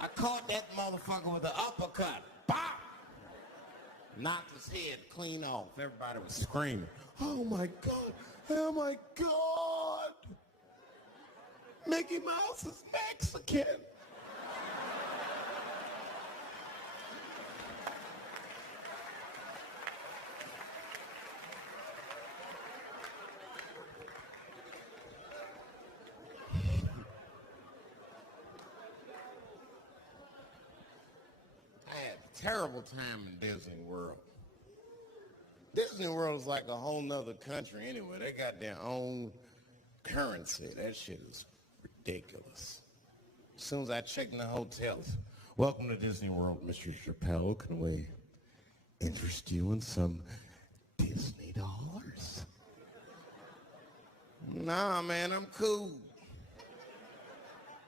I caught that motherfucker with the uppercut. Bop! Knocked his head clean off. Everybody was screaming. Oh my God! Oh my God! Mickey Mouse is Mexican. I had a terrible time in Disney World. Disney World is like a whole nother country anyway. They got their own currency. That shit is ridiculous. As soon as I check in the hotels, welcome to Disney World, Mr. Chappelle. Can we interest you in some Disney dollars? Nah, man, I'm cool.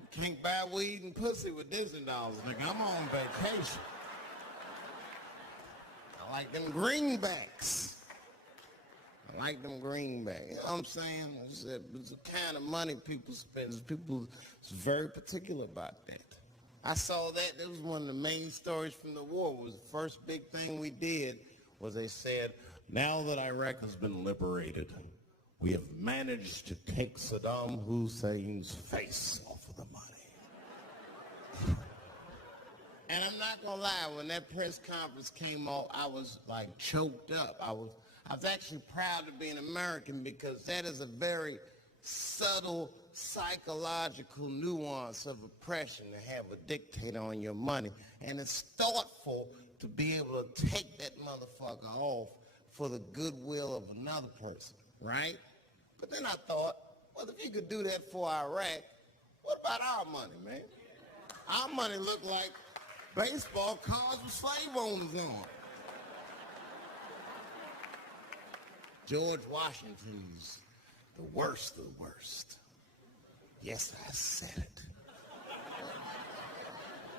You can't buy weed and pussy with Disney dollars, nigga. I'm on vacation. I like them greenbacks. I like them greenbacks. You know what I'm saying? It's the kind of money people spend. People is very particular about that. I saw that. That was one of the main stories from the war. It was the first big thing we did was they said, now that Iraq has been liberated, we have managed to take Saddam Hussein's face off of the money. And I'm not gonna lie, when that press conference came off, I was like choked up. I was actually proud to be an American because that is a very subtle psychological nuance of oppression to have a dictator on your money. And it's thoughtful to be able to take that motherfucker off for the goodwill of another person, right? But then I thought, well, if you could do that for Iraq, what about our money, man? Our money look like baseball cards with slave owners on. George Washington's the worst of the worst. Yes, I said it.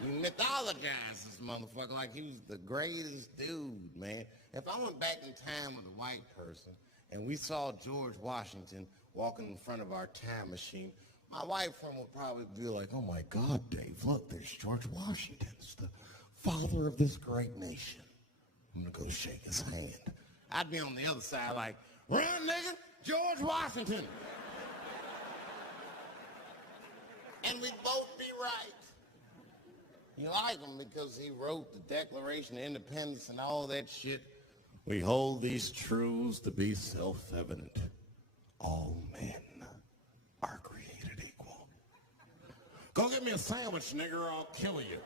You mythologize this motherfucker like he was the greatest dude, man. If I went back in time with a white person and we saw George Washington walking in front of our time machine, my white friend would probably be like, oh my God, Dave, look, there's George Washington. It's the father of this great nation. I'm gonna go shake his hand. I'd be on the other side like, run, nigga, George Washington. And we'd both be right. You like him because he wrote the Declaration of Independence and all that shit. We hold these truths to be self-evident. All men are created equal. Go get me a sandwich, nigger, or I'll kill you.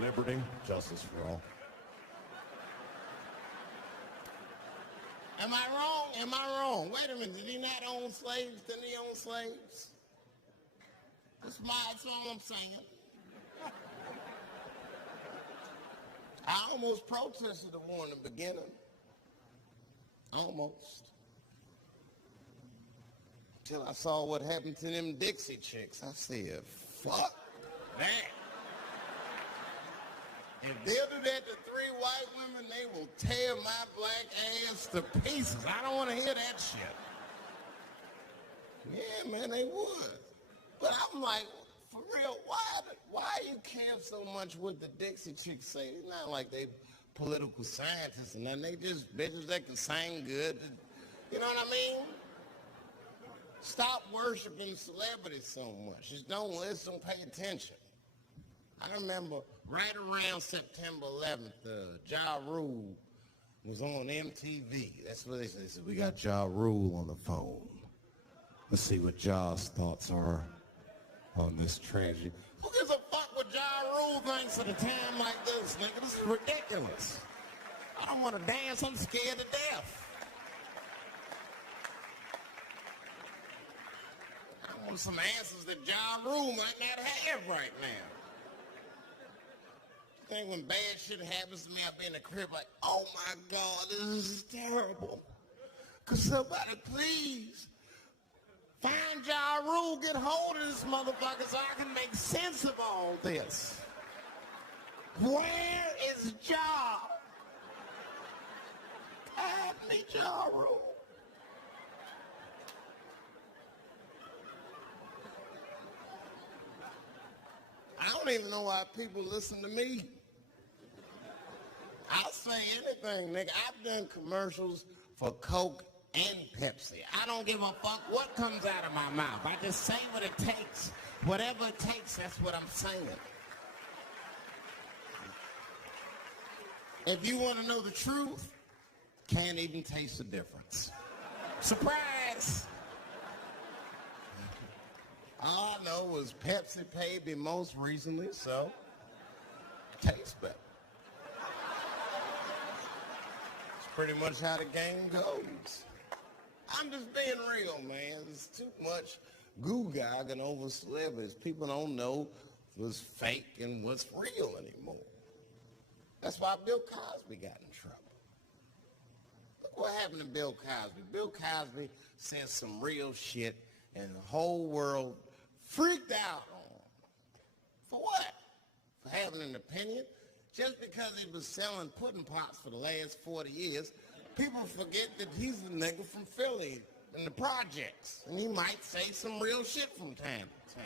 Liberty, justice for all. Am I wrong? Am I wrong? Wait a minute, did he not own slaves? Didn't he own slaves? That's all I'm saying. I almost protested the war in the beginning. Almost. Till I saw what happened to them Dixie chicks. I said, fuck that. If they'll do that to 3 white women, they will tear my black ass to pieces. I don't want to hear that shit. Yeah, man, they would. But I'm like, for real, why you care so much what the Dixie chicks say? It's not like they political scientists and nothing. They just bitches that can sing good. You know what I mean? Stop worshiping celebrities so much. Just don't listen, pay attention. I remember right around September 11th, Ja Rule was on MTV. That's what they said. They said, we got Ja Rule on the phone. Let's see what Ja's thoughts are on this tragedy. Who gives a fuck what Ja Rule thinks at a time like this, nigga? This is ridiculous. I don't want to dance. I'm scared to death. I want some answers that Ja Rule might not have right now. I think when bad shit happens to me, I'll be in the crib like, oh my God, this is terrible. Could somebody please find Ja Rule, get hold of this motherfucker so I can make sense of all this. Where is Ja? Guide me, Ja Rule. don't even know why people listen to me. I'll say anything, nigga. I've done commercials for Coke and Pepsi. I don't give a fuck what comes out of my mouth. I just say what it takes. Whatever it takes, that's what I'm saying. If you want to know the truth, can't even taste the difference. Surprise! All I know was Pepsi paid me most recently, so tastes better. It's pretty much how the game goes. I'm just being real, man. There's too much goo gagging over celebrities. People don't know what's fake and what's real anymore. That's why Bill Cosby got in trouble. Look what happened to Bill Cosby. Bill Cosby said some real shit and the whole world freaked out on him. For what? For having an opinion? Just because he was selling pudding pops for the last 40 years, people forget that he's a nigga from Philly in the projects. And he might say some real shit from time to time.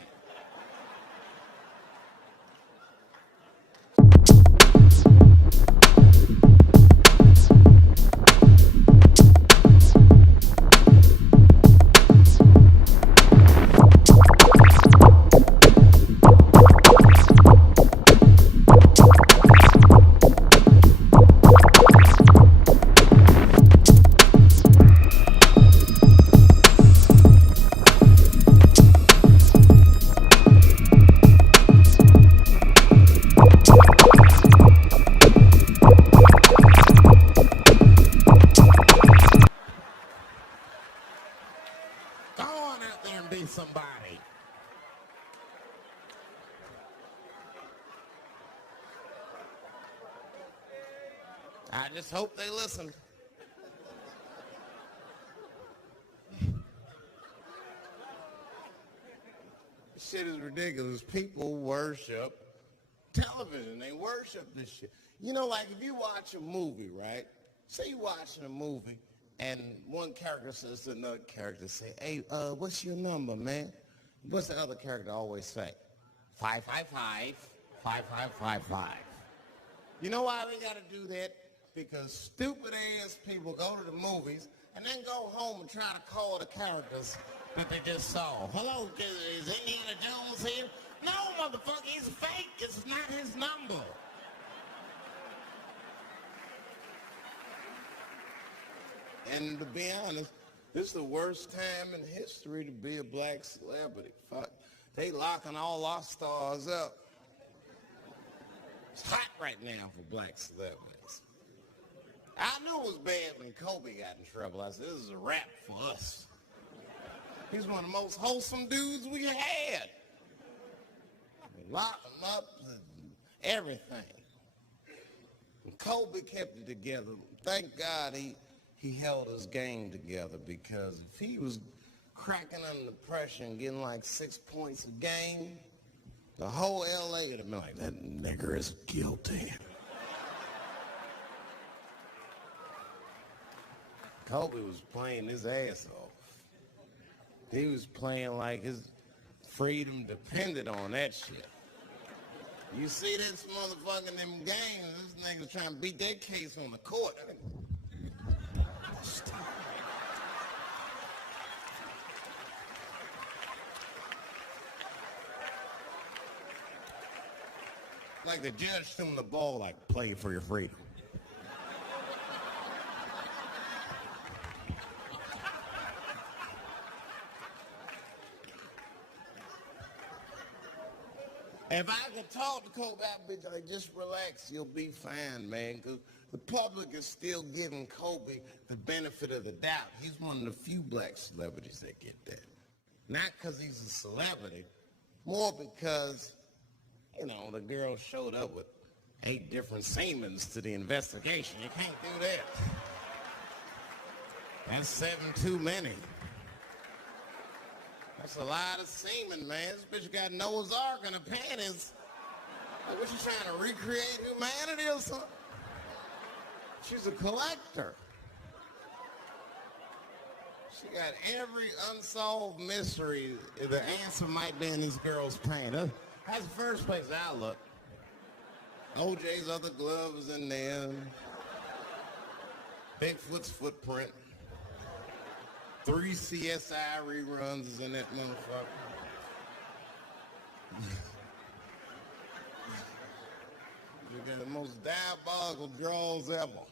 Somebody. I just hope they listen. Shit is ridiculous. People worship television. They worship this shit. You know, like if you watch a movie, right? Say you're watching a movie and one character says to another character, say, hey, what's your number, man? What's the other character always say? 555, 5555. You know why we gotta do that? Because stupid ass people go to the movies and then go home and try to call the characters that they just saw. Hello, is Indiana Jones here? No, motherfucker, he's fake. It's not his number. And to be honest, this is the worst time in history to be a black celebrity. Fuck, they locking all our stars up. It's hot right now for black celebrities. I knew it was bad when Kobe got in trouble. I said, this is a wrap for us. He's one of the most wholesome dudes we had. Lock him up and everything. And Kobe kept it together. Thank God he held his game together, because if he was cracking under pressure and getting like 6 points a game, the whole LA would have been like, that nigger is guilty. Kobe was playing his ass off. He was playing like his freedom depended on that shit. You see this motherfucker in them games, this nigga trying to beat that case on the court. Like the judge threw him the ball, like, play for your freedom. If I could talk to Kobe, I'd be like, just relax, you'll be fine, man. Because the public is still giving Kobe the benefit of the doubt. He's one of the few black celebrities that get that. Not because he's a celebrity, more because, you know, the girl showed up with 8 different semens to the investigation. You can't do that. That's 7 too many. That's a lot of semen, man. This bitch got Noah's Ark in her panties. Like, what, you trying to recreate humanity or something? She's a collector. She got every unsolved mystery. The answer might be in this girl's panties. That's the first place I look. OJ's other glove is in there. Bigfoot's footprint. 3 CSI reruns is in that motherfucker. You got the most diabolical draws ever.